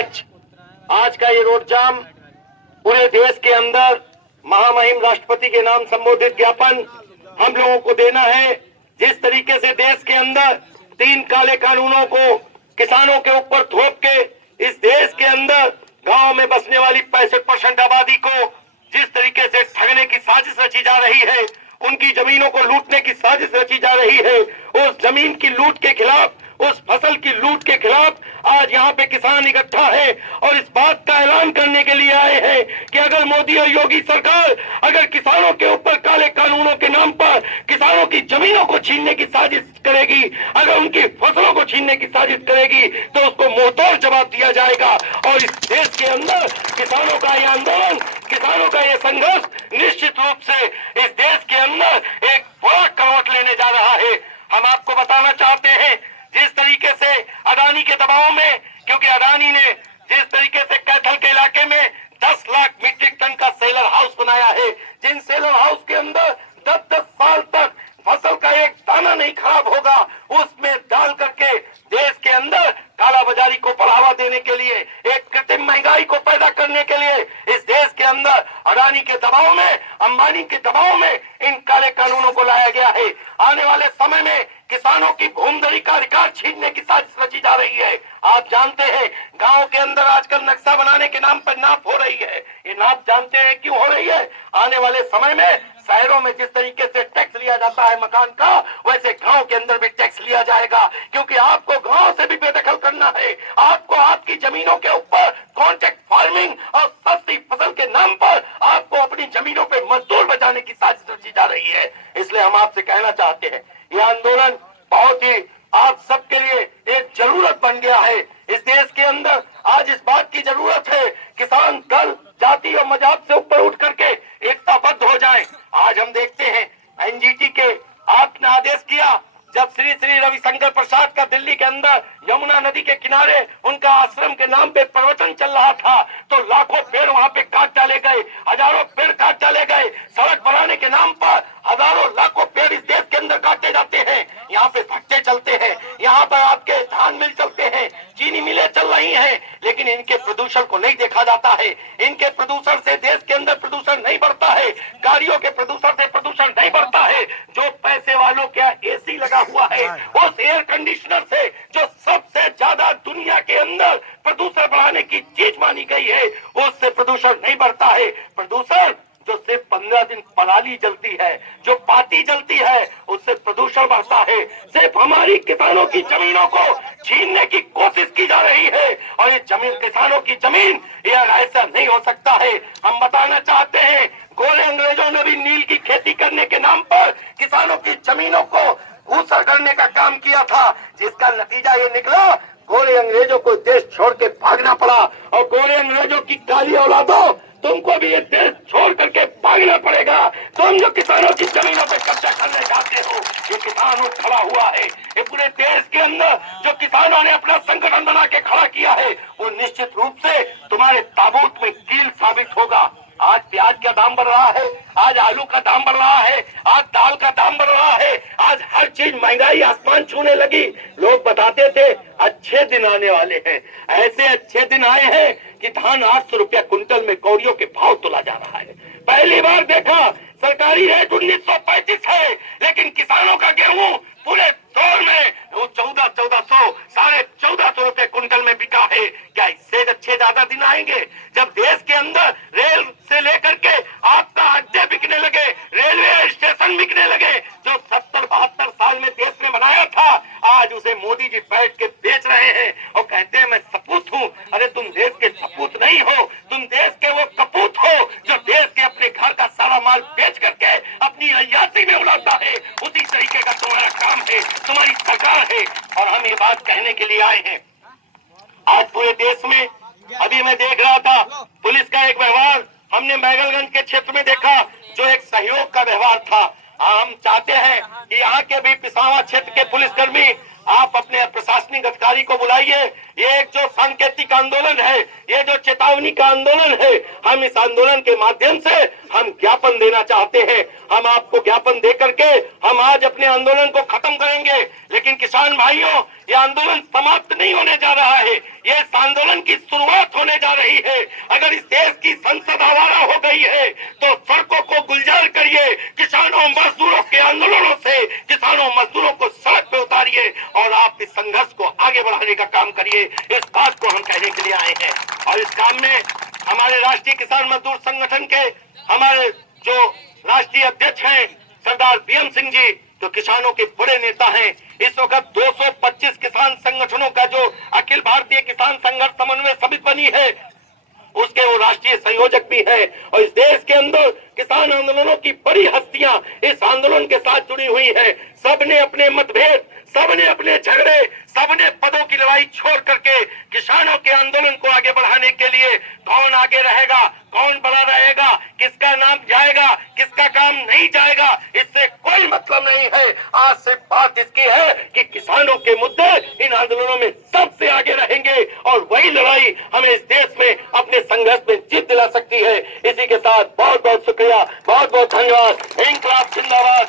आज का ये रोड जाम पूरे देश के अंदर महामहिम राष्ट्रपति के नाम संबोधित ज्ञापन हम लोगों को देना है। जिस तरीके से देश के अंदर 3 काले कानूनों को किसानों के ऊपर थोप के इस देश के अंदर गांव में बसने वाली 65% आबादी को जिस तरीके से ठगने की साजिश रची जा रही है, उनकी जमीनों को लूटने की साजिश रची जा रही है, उस जमीन की लूट के खिलाफ, उस फसल की लूट के खिलाफ आज यहाँ पे किसान इकट्ठा है और इस बात का ऐलान करने के लिए आए हैं कि अगर मोदी और योगी सरकार अगर किसानों के ऊपर काले कानूनों के नाम पर किसानों की जमीनों को छीनने की साजिश करेगी, अगर उनकी फसलों को छीनने की साजिश करेगी, तो उसको मुंहतोड़ जवाब दिया जाएगा। और इस देश के अंदर किसानों का यह आंदोलन, किसानों का यह संघर्ष निश्चित रूप से इस देश के अंदर एक बड़ा करवट लेने जा रहा है। हम आपको बताना चाहते हैं, जिस तरीके से अडानी के दबाव में, क्योंकि अडानी ने जिस तरीके से कैथल के इलाके में 10 लाख मीट्रिक टन का सेलर हाउस बनाया है, जिन सेलर हाउस के अंदर 10-10 साल तक फसल का एक दाना नहीं खराब होगा, उसमें डाल करके देश के अंदर काला बाजारी को बढ़ावा देने के लिए, एक कृत्रिम महंगाई को पैदा करने के लिए इस देश के अंदर अडानी के दबाव में, अंबानी के दबाव में इन काले कानूनों को लाया गया है। आने वाले समय में किसानों की भूमधरी का अधिकार छीनने की साजिश रची जा रही है। आप जानते हैं गांव के अंदर आजकल नक्शा बनाने के नाम पर नाप हो रही है। ये नाप जानते हैं क्यों हो रही है? आने वाले समय में शहरों में जिस तरीके से टैक्स लिया जाता है मकान का, वैसे गांव के अंदर भी टैक्स लिया जाएगा, क्योंकि आपको गांव से भी बेदखल करना है। आपको आपकी जमीनों के ऊपर कॉन्ट्रैक्ट फार्मिंग और सस्ती फसल के नाम पर आपको अपनी जमीनों पे मजदूर बचाने की साजिश रची जा रही है। इसलिए हम आपसे कहना चाहते हैं, यह आंदोलन बहुत ही आप सबके लिए एक जरूरत बन गया है। इस देश के अंदर आज इस बात की जरूरत है, किसान दल जाति और मजहब से ऊपर उठ करके एकताबद्ध हो जाएं। आज हम देखते हैं एनजीटी के आपने आदेश किया, जब श्री श्री रविशंकर प्रसाद का दिल्ली के अंदर यमुना नदी के किनारे उनका आश्रम के नाम पे प्रवचन चल रहा था, तो लाखों पेड़ वहां पे काट डाले गए, हजारों पेड़ काट डाले गए। सड़क बनाने के नाम पर हजारों लाखों पेड़ इस देश के अंदर काटे जाते हैं। यहाँ पे भट्टे चलते हैं, यहाँ पर आपके धान मिल चलते हैं, चीनी मिलें चल रही हैं, लेकिन इनके प्रदूषण को नहीं देखा जाता है। इनके प्रदूषण से देश के अंदर प्रदूषण नहीं बढ़ता है, गाड़ियों के प्रदूषण से प्रदूषण नहीं बढ़ता है। जो पैसे वालों के एसी लगा हुआ है, उस एयर कंडीशनर से जो सबसे ज्यादा दुनिया के अंदर प्रदूषण बढ़ाने की चीज मानी गई है, उससे प्रदूषण नहीं बढ़ता है। प्रदूषण जो सिर्फ 15 दिन पराली जलती है, जो पाती जलती है, उससे प्रदूषण बढ़ता है। सिर्फ हमारी किसानों की जमीनों को छीनने की कोशिश की जा रही है, और ये जमीन किसानों की जमीन, यह ऐसा नहीं हो सकता है। हम बताना चाहते हैं, गोरे अंग्रेजों ने भी नील की खेती करने के नाम पर किसानों की जमीनों को ऊसर करने का काम किया था, जिसका नतीजा ये निकला, गोरे अंग्रेजों को देश छोड़ के भागना पड़ा। और गोरे अंग्रेजों की काली औलादों, तुमको भी ये देश छोड़ करके भागना पड़ेगा। तुम जो किसानों की जमीनों पे कब्जा करने जाते हो, ये किसान उठ खड़ा हुआ है। ये पूरे देश के अंदर जो किसानों ने अपना संगठन बना के खड़ा किया है, वो निश्चित रूप से तुम्हारे ताबूत में कील साबित होगा। आज प्याज का दाम बढ़ रहा है, आज आलू का दाम बढ़ रहा है, आज दाल का दाम बढ़ रहा है, आज हर चीज महंगाई आसमान छूने लगी। लोग बताते थे अच्छे दिन आने वाले हैं, ऐसे अच्छे दिन आए हैं कि धान 800 रुपया कुंटल में कौड़ियों के भाव तोला जा रहा है। पहली बार देखा, सरकारी रेट 1935 है, लेकिन किसानों का गेहूं पूरे दौर में वो 1400 साढ़े 1400 रुपए कुंटल में बिका है। क्या इससे अच्छे ज्यादा दिन आएंगे? जब देश के अंदर रेल से लेकर के आपका अड्डे बिकने लगे, रेलवे स्टेशन बिकने लगे, जो 70-72 साल में देश ने बनाया था, आज उसे मोदी जी बैठ के बेच रहे हैं और कहते हैं मैं सपूत हूँ। अरे तुम देश के सपूत नहीं हो, तुम देश के वो कपूत हो जो देश के अपने घर का सारा माल बेच करके अपनी अय्यासी में उड़ाता है। उसी तरीके का तुम्हारा काम है, तुम्हारी सरकार है, और हम ये बात कहने के लिए आए हैं। आज पूरे देश में, अभी मैं देख रहा था पुलिस का एक व्यवहार, हमने मैगलगंज के क्षेत्र में देखा, जो एक सहयोग का व्यवहार था। हम चाहते हैं कि यहाँ के भी पिसावा क्षेत्र के पुलिसकर्मी आप अपने प्रशासनिक अधिकारी को बुलाइए। ये एक जो सांकेतिक आंदोलन है, ये जो चेतावनी का आंदोलन है, हम इस आंदोलन के माध्यम से हम ज्ञापन देना चाहते हैं। हम आपको ज्ञापन दे करके हम आज अपने आंदोलन को खत्म करेंगे। लेकिन किसान भाइयों, ये आंदोलन समाप्त नहीं होने जा रहा है, ये इस आंदोलन की शुरुआत होने जा रही है। अगर इस देश की संसद आवारा हो गई है तो सड़कों को गुलजार करिए, किसानों मजदूरों के आंदोलनों से किसानों मजदूरों को सड़क पे उतारिए और आप इस संघर्ष को आगे बढ़ाने का काम करिए। इस बात को हम कहने के लिए आए हैं। और इस काम में हमारे राष्ट्रीय किसान मजदूर संगठन के हमारे जो राष्ट्रीय अध्यक्ष हैं सरदार बीएम सिंह जी, जो किसानों के बड़े नेता हैं, इस वक्त 225 किसान संगठनों का जो अखिल भारतीय किसान संघर्ष समन्वय समिति बनी है, उसके वो राष्ट्रीय संयोजक भी है। और इस देश के अंदर किसान आंदोलनों की बड़ी हस्तियां इस आंदोलन के साथ जुड़ी हुई हैं। सबने अपने मतभेद, सबने अपने झगड़े, सबने पदों की लड़ाई छोड़ करके किसानों के आंदोलन को आगे बढ़ाने के लिए कौन आगे रहेगा, कौन बड़ा रहेगा, किसका नाम जाएगा, किसका काम नहीं जाएगा, इससे कोई मतलब नहीं है। आज से बात इसकी है कि किसानों के मुद्दे इन आंदोलनों में सबसे आगे रहेंगे और वही लड़ाई हमें इस देश में अपने संघर्ष में जीत दिला सकती है। इसी के साथ बहुत बहुत शुक्रिया, बहुत बहुत धन्यवाद। इंकलाब जिंदाबाद।